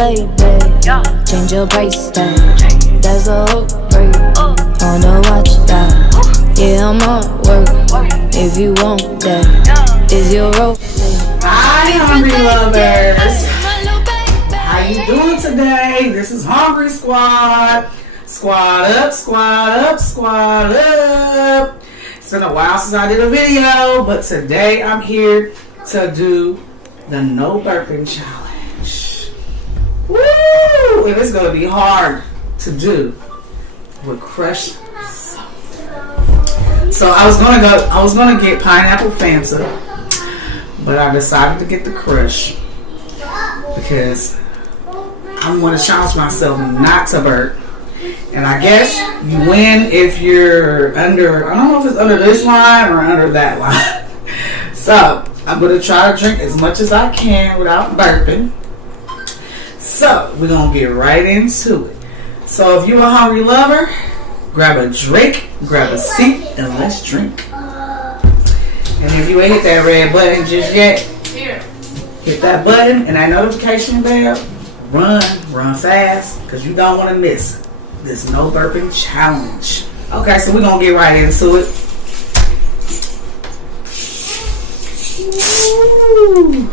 baby. Change your price tag. That's a hook for you. Wanna watch that? Yeah, I'm on work. If you want that, is your rope? Hi, hungry lovers. How you doing today? This is Hungry Squad. Squad up, squad up, squad up. It's been a while since I did a video, but today I'm here to do the no burping challenge. Woo! And it's gonna be hard to do with crushed soda. So I was gonna get pineapple Fanta, but I decided to get the Crush because I want to challenge myself not to burp. And I guess you win if you're under, I don't know if it's under this line or under that line. So I'm going to try to drink as much as I can without burping. So we're going to get right into it. So if you're a hungry lover, grab a drink, grab a seat, and let's drink. And if you ain't hit that red button just yet, hit that button and that notification bell. Run fast, because you don't want to miss this no burping challenge. Okay, so we're going to get right into it. Ooh.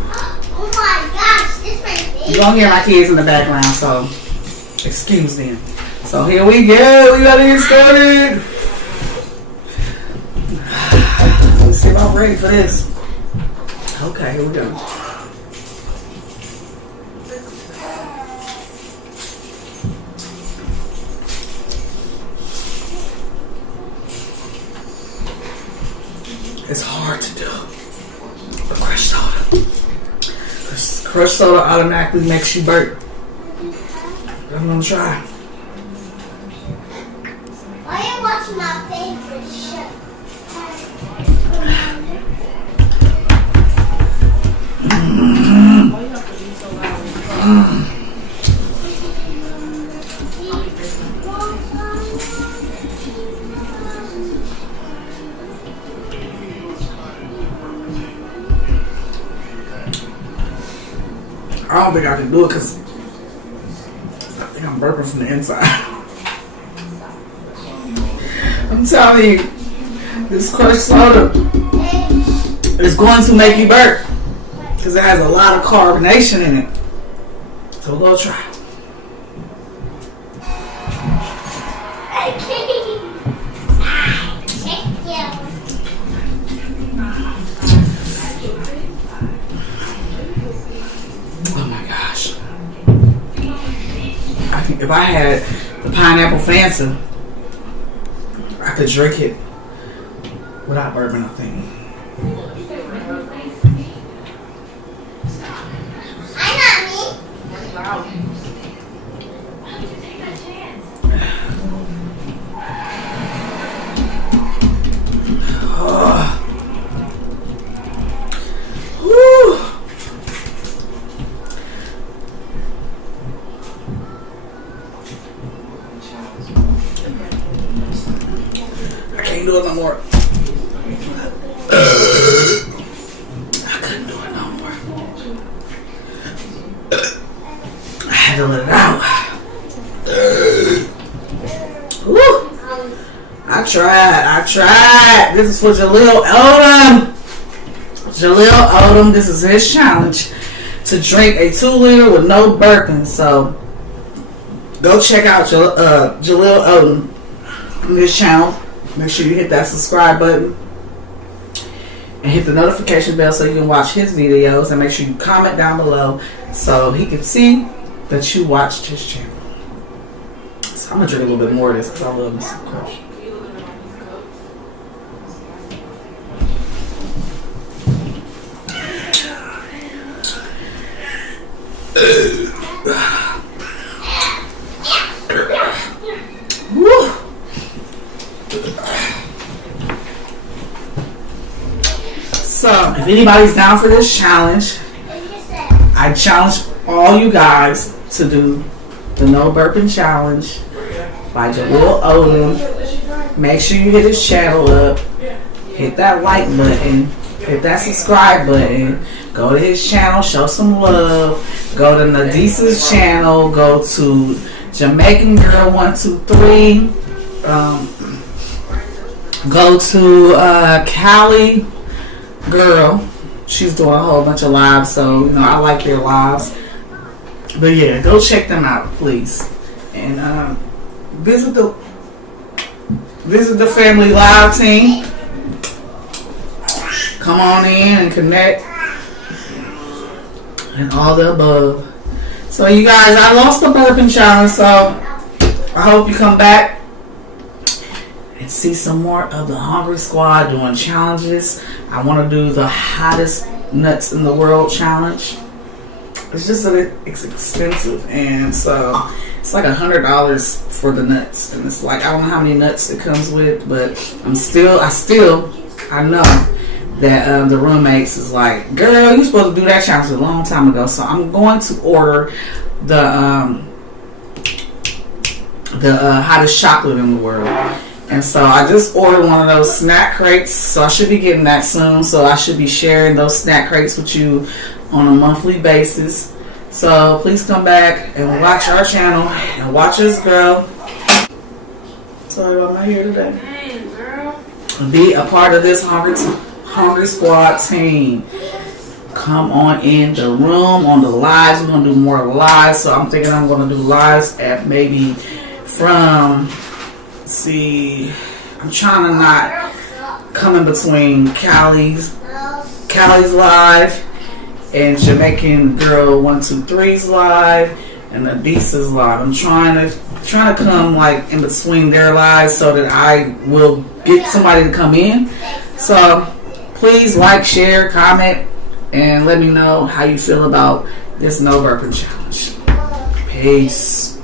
Oh my gosh, this might be. You're going to hear my kids in the background, so excuse them. So here we go. We got to get started. Let's see if I'm ready for this. Okay, here we go. It's hard to do. But crushed soda. Crushed soda automatically makes you burp. I'm gonna try. Why are you watching my favorite show? I don't think I can do it because I think I'm burping from the inside. I'm telling you, this crushed soda is going to make you burp because it has a lot of carbonation in it. So we'll go try. If I had the pineapple Fanta, I could drink it without burping, I think. Do it no more. I couldn't do it no more. I had to let it out. Woo. I tried. This is for Jaleel Odom. Jaleel Odom, this is his challenge to drink a 2-liter with no burping. So go check out Jaleel Odom on this channel. Make sure you hit that subscribe button and hit the notification bell so you can watch his videos, and make sure you comment down below so he can see that you watched his channel. So I'm going to drink a little bit more of this because I love me some Crush. Woo! So, if anybody's down for this challenge, I challenge all you guys to do the no burping challenge by Jaleel Odom. Make sure you hit his channel up, hit that like button, hit that subscribe button, Go to his channel, show some love. Go to Nadisa's channel. Go to Jamaican Girl 123. Go to Cali Girl. She's doing a whole bunch of lives, so you know I like their lives. But yeah, go check them out, please, and visit the Family Live team. Come on in and connect, and all the above. So you guys, I lost the burping challenge, so I hope you come back and see some more of the Hungry Squad doing challenges. I want to do the hottest nuts in the world challenge. It's just that it's expensive, and so it's like $100 for the nuts, and it's like I don't know how many nuts it comes with, but I know that the roommates is like, girl, you supposed to do that challenge a long time ago. So I'm going to order the hottest chocolate in the world. And so I just ordered one of those snack crates, so I should be getting that soon. So I should be sharing those snack crates with you on a monthly basis. So please come back and watch our channel and watch us grow. Sorry about my hair today. Hey, girl. Be a part of this Hungry Squad team. Come on in the room on the lives. We're gonna do more lives, so I'm thinking I'm gonna do lives at maybe from. See, I'm trying to not come in between Cali's live and Jamaican Girl 123's live and Nadisa's live. I'm trying to come like in between their lives so that I will get somebody to come in. So please like, share, comment, and let me know how you feel about this no burping challenge. Peace.